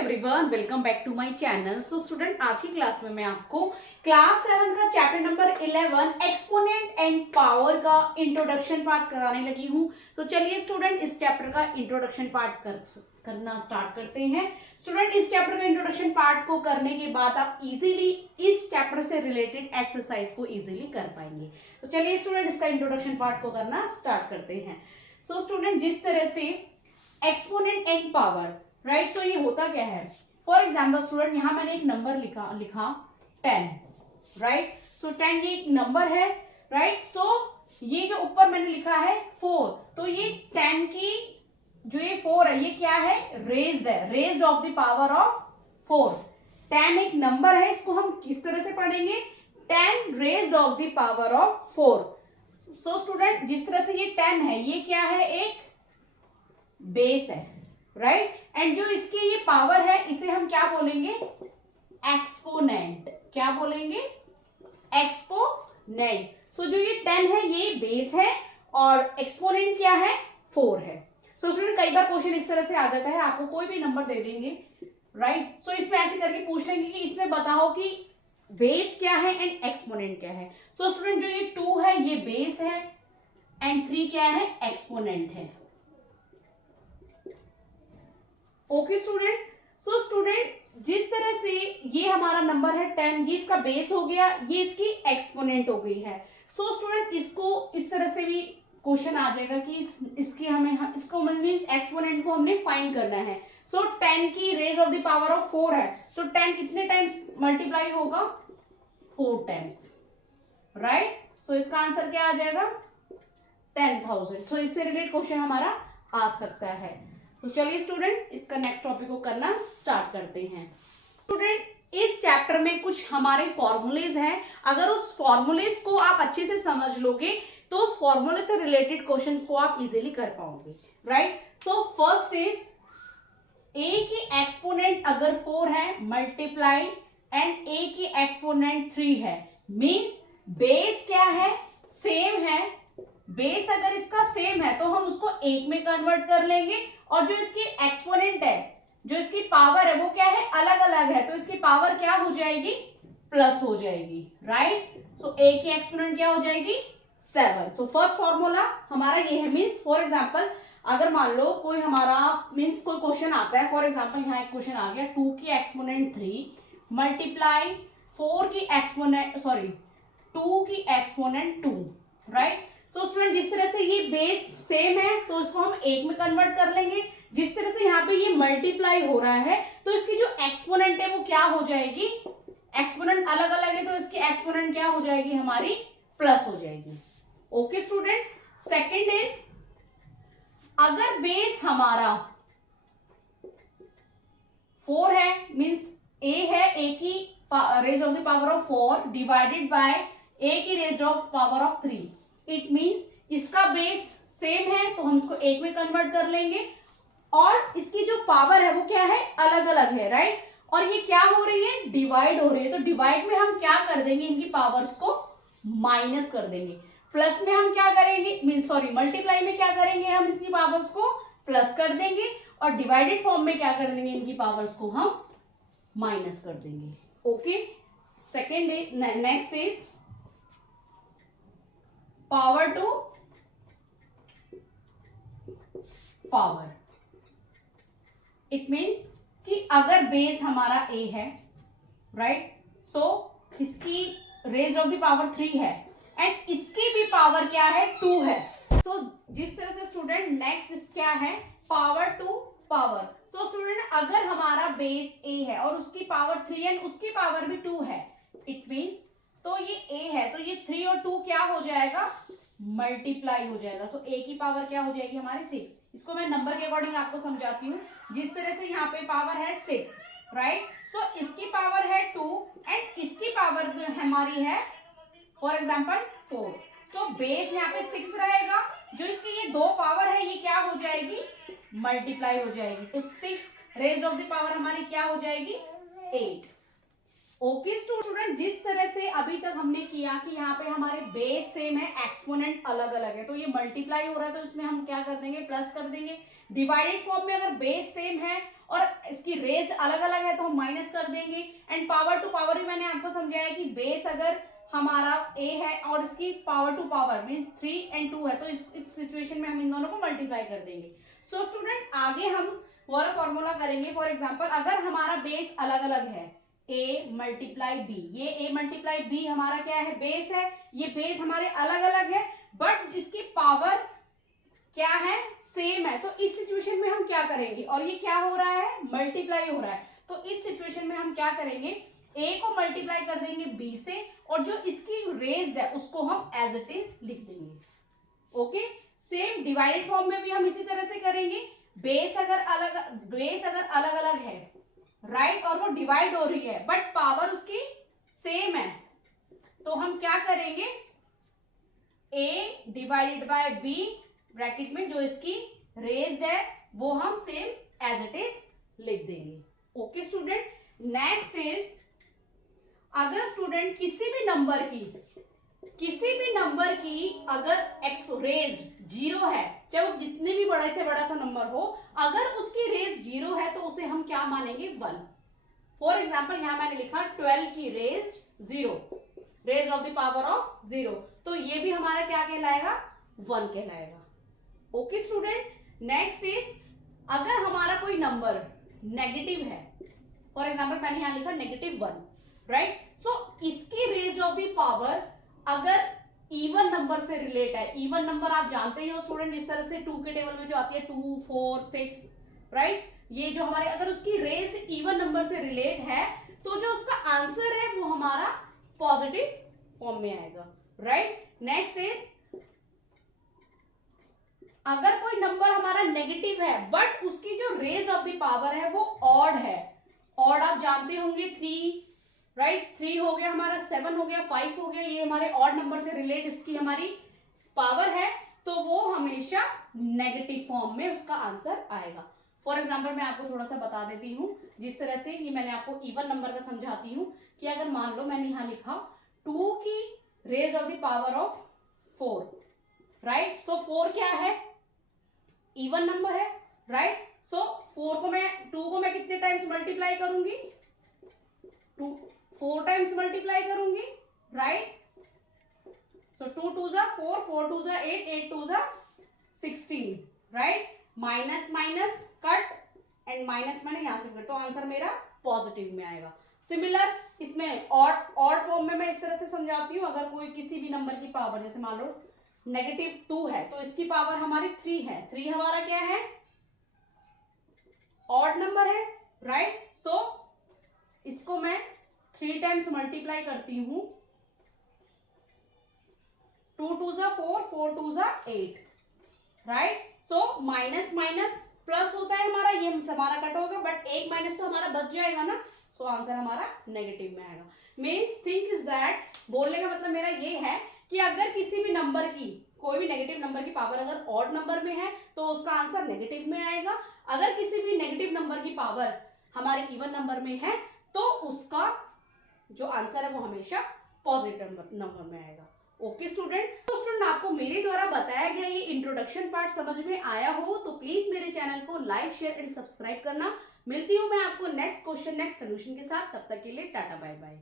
Everyone, welcome back to my channel. So student, आज की class में मैं आपको क्लास 7 का chapter number 11 exponent and power का इंट्रोडक्शन पार्ट कराने लगी हूँ। तो चलिए स्टूडेंट, इस चैप्टर का इंट्रोडक्शन पार्ट करना स्टार्ट करते हैं। स्टूडेंट, इस चैप्टर का इंट्रोडक्शन पार्ट को करने के बाद आप इजीली इस चैप्टर से रिलेटेड एक्सरसाइज को इजीली कर पाएंगे। तो चलिए स्टूडेंट, इसका इंट्रोडक्शन पार्ट को करना स्टार्ट करते हैं। सो स्टूडेंट, जिस तरह से एक्सपोनेंट एंड पावर, राइट, सो ये होता क्या है। फॉर एग्जाम्पल स्टूडेंट, यहां मैंने एक नंबर लिखा 10, राइट। सो 10 ये एक नंबर है, राइट। सो ये जो ऊपर मैंने लिखा है 4, तो ये 10 की जो ये 4 है ये क्या है, रेज्ड है, raised of the power of 4। 10 एक नंबर है, इसको हम किस तरह से पढ़ेंगे, 10 raised of the power of 4। So student, जिस तरह से ये 10 है, ये क्या है, एक बेस है, राइट। एंड जो इसकी ये पावर है इसे हम क्या बोलेंगे, एक्सपोनेंट। क्या बोलेंगे, एक्सपोनेंट। सो जो ये 10 है ये बेस है और एक्सपोनेंट क्या है, 4 है। सो स्टूडेंट, कई बार क्वेश्चन इस तरह से आ जाता है, आपको कोई भी नंबर दे देंगे, राइट। सो इसमें ऐसे करके पूछ लेंगे कि इसमें बताओ कि बेस क्या है एंड एक्सपोनेंट क्या है। सो स्टूडेंट, जो ये 2 है ये बेस है एंड 3 क्या है, एक्सपोनेंट है। Okay student. सो स्टूडेंट, जिस तरह से ये हमारा नंबर है 10, ये इसका बेस हो गया, ये इसकी एक्सपोनेंट हो गई है। सो स्टूडेंट, इसको इस तरह से भी क्वेश्चन आ जाएगा कि इसकी हमें इसको मींस एक्सपोनेंट को हमने फाइंड करना है। सो 10 की raise of the power of 4 है, तो 10 कितने टाइम्स मल्टीप्लाई होगा, 4 टाइम्स, राइट। सो इसका आंसर क्या आ जाएगा, 10,000। सो इससे रिलेटेड क्वेश्चन हमारा आ सकता है। तो चलिए स्टूडेंट, इसका नेक्स्ट टॉपिक को करना स्टार्ट करते हैं। स्टूडेंट, इस चैप्टर में कुछ हमारे फॉर्मूलेज हैं, अगर उस फॉर्मूलेज को आप अच्छे से समझ लोगे तो उस फॉर्मूले से रिलेटेड क्वेश्चंस को आप इजीली कर पाओगे, राइट। सो फर्स्ट इज, ए की एक्सपोनेंट अगर 4 है मल्टीप्लाई एंड ए की एक्सपोनेंट 3 है, मींस बेस क्या है, सेम है। बेस अगर इसका सेम है तो हम उसको 1 में कन्वर्ट कर लेंगे, और जो इसकी एक्सपोनेंट है, जो इसकी पावर है वो क्या है, अलग अलग है, तो इसकी पावर क्या हो जाएगी, प्लस हो जाएगी, राइट। सो ए की एक्सपोनेंट क्या हो जाएगी, 7। सो फर्स्ट फॉर्मूला हमारा ये है। मींस फॉर एग्जांपल, अगर मान लो कोई हमारा मींस कोई क्वेश्चन आता है, फॉर एग्जांपल यहाँ एक क्वेश्चन आ गया 2 की एक्सपोनेंट 3 मल्टीप्लाई 4 की एक्सपोनेंट 2 की एक्सपोनेंट 2, राइट। सो स्टूडेंट, जिस तरह से ये बेस सेम है तो इसको हम 1 में कन्वर्ट कर लेंगे। जिस तरह से यहाँ पे ये मल्टीप्लाई हो रहा है तो इसकी जो एक्सपोनेंट है वो क्या हो जाएगी, एक्सपोनेंट अलग अलग है तो इसकी एक्सपोनेंट क्या हो जाएगी, हमारी प्लस हो जाएगी। Okay student. सेकंड इज, अगर बेस हमारा 4 है, मींस ए है, ए की raise of the power of 4 divided by A की raise of power of 3, it means इसका बेस सेम है तो हम इसको 1 में कन्वर्ट कर लेंगे, और इसकी जो पावर है वो क्या है, अलग अलग है, राइट। और ये क्या हो रही है, डिवाइड हो रही है, तो डिवाइड में हम क्या कर देंगे, इनकी पावर्स को माइनस कर देंगे। प्लस में हम क्या करेंगे, मीन सॉरी मल्टीप्लाई में क्या करेंगे, हम इसकी पावर्स को प्लस कर देंगे, और डिवाइडेड फॉर्म में क्या कर देंगे, इनकी पावर्स को हम माइनस कर देंगे। Okay. Second, next is power to power. It means कि अगर बेस हमारा ए है, राइट, सो इसकी रेज ऑफ द पावर 3 है एंड इसकी भी पावर क्या है, 2 है। सो जिस तरह से स्टूडेंट, नेक्स्ट क्या है, power to power. So student, अगर हमारा बेस ए है और उसकी पावर 3 एंड उसकी पावर भी 2 है, इट मीन्स तो ये a है तो ये 3 और 2 क्या हो जाएगा, मल्टीप्लाई हो जाएगा। सो a की पावर क्या हो जाएगी, हमारी 6। इसको मैं नंबर के अकॉर्डिंग आपको समझाती हूँ। जिस तरह से यहाँ पे पावर है 6, राइट। सो इसकी पावर है 2 एंड इसकी पावर हमारी है फॉर एग्जाम्पल 4। सो बेस यहाँ पे 6 रहेगा, जो इसकी ये 2 पावर है ये क्या हो जाएगी, मल्टीप्लाई हो जाएगी, तो 6 रेज ऑफ द पावर हमारी क्या हो जाएगी, 8। ओके स्टूडेंट, जिस तरह से अभी तक हमने किया कि यहाँ पे हमारे बेस सेम है, एक्सपोनेंट अलग अलग है, तो ये मल्टीप्लाई हो रहा है तो इसमें हम क्या कर देंगे, प्लस कर देंगे। डिवाइडेड फॉर्म में अगर बेस सेम है और इसकी रेस अलग अलग है तो हम माइनस कर देंगे। एंड पावर टू पावर भी मैंने आपको समझाया कि बेस अगर हमारा a है और इसकी power to power means 3 and 2 है तो इस सिचुएशन में हम इन दोनों को मल्टीप्लाई कर देंगे। सो स्टूडेंट आगे हम वो वाला फॉर्मूला करेंगे। फॉर एग्जांपल अगर हमारा बेस अलग अलग है a मल्टीप्लाई b, ये a मल्टीप्लाई b हमारा क्या है, बेस है, ये बेस हमारे अलग अलग है बट इसकी पावर क्या है, सेम है। तो इस सिचुएशन में हम क्या करेंगे, और ये क्या हो रहा है, मल्टीप्लाई हो रहा है, तो इस सिचुएशन में हम क्या करेंगे, a को मल्टीप्लाई कर देंगे b से और जो इसकी रेज्ड है उसको हम एज इट इज लिख देंगे। ओके, सेम डिवाइडेड फॉर्म में भी हम इसी तरह से करेंगे। बेस अगर अलग अलग है राइट और वो डिवाइड हो रही है बट पावर उसकी सेम है तो हम क्या करेंगे, a divided by b bracket में जो इसकी रेज्ड है वो हम सेम एज इट इज लिख देंगे। ओके स्टूडेंट, नेक्स्ट इज अगर स्टूडेंट किसी भी नंबर की अगर एक्स रेज्ड जीरो है, चाहे वो जितने भी बड़े से बड़ा सा नंबर हो, अगर उसकी रेज जीरो है तो उसे हम क्या मानेंगे, 1। फॉर एग्जाम्पल यहां मैंने लिखा 12 की raise zero, raise of the power of 0, तो ये भी हमारा क्या कहलाएगा, 1 कहलाएगा। ओके स्टूडेंट, नेक्स्ट इज अगर हमारा कोई नंबर नेगेटिव है, फॉर एग्जाम्पल मैंने यहां लिखा -1 राइट, सो इसकी रेज ऑफ द पावर अगर इवन नंबर से रिलेट है, इवन नंबर आप जानते ही हो स्टूडेंट, इस तरह से 2 के टेबल में जो आती है 2, 4, 6 राइट, ये जो हमारे अगर उसकी रेस इवन नंबर से रिलेट है तो जो उसका आंसर है वो हमारा पॉजिटिव फॉर्म में आएगा राइट। नेक्स्ट इज अगर कोई नंबर हमारा नेगेटिव है बट उसकी जो रेज ऑफ द पावर है वो ऑड है, ऑड आप जानते होंगे 3 राइट, 3 हो गया हमारा, 7 हो गया, 5 हो गया, ये हमारे ऑड नंबर से रिलेट इसकी हमारी पावर है तो वो हमेशा नेगेटिव फॉर्म में उसका आंसर आएगा। फॉर एग्जाम्पल मैं आपको थोड़ा सा बता देती हूँ, जिस तरह से ये मैंने आपको इवन नंबर का समझाती हूँ कि अगर मान लो मैंने यहाँ लिखा 2 की raise of the power of 4 right, so 4 क्या है, इवन नंबर है राइट, सो 2 को मैं कितने टाइम्स मल्टीप्लाई करूंगी, 4 टाइम्स मल्टीप्लाई करूंगी राइट, सो 2 2 जा 4, 4 2 जा 8, 8 2 जा 16 right, minus minus cut and minus मैंने यहां से कट, तो आंसर मेरा पॉजिटिव में आएगा। सिमिलर इसमें ऑड फॉर्म में मैं इस तरह से समझाती हूँ, अगर कोई किसी भी नंबर की पावर जैसे मान लो -2 है तो इसकी पावर हमारी 3 है, 3 हमारा क्या है, ऑड नंबर है राइट, सो इसको मैं 3 टाइम्स मल्टीप्लाई करती हूं, 2 2 जा 4, 4 2 जा 8 right, so minus minus plus होता है हमारा, ये हमारा कट होगा बट एक माइनस तो हमारा बच जाएगा ना, सो आंसर हमारा नेगेटिव में आएगा। मीन्स थिंक इज दैट, बोलने का मतलब मेरा ये है कि अगर किसी भी नंबर की, कोई भी नेगेटिव नंबर की पावर अगर ऑड नंबर में है तो उसका आंसर नेगेटिव में आएगा, अगर किसी भी नेगेटिव नंबर की पावर हमारे इवन नंबर में है तो उसका जो आंसर है वो हमेशा पॉजिटिव नंबर में आएगा। ओके स्टूडेंट, तो स्टूडेंट आपको मेरे द्वारा बताया गया ये इंट्रोडक्शन पार्ट समझ में आया हो तो प्लीज मेरे चैनल को लाइक, शेयर एंड सब्सक्राइब करना। मिलती हूँ मैं आपको नेक्स्ट क्वेश्चन नेक्स्ट सोल्यूशन के साथ, तब तक के लिए टाटा बाय बाय।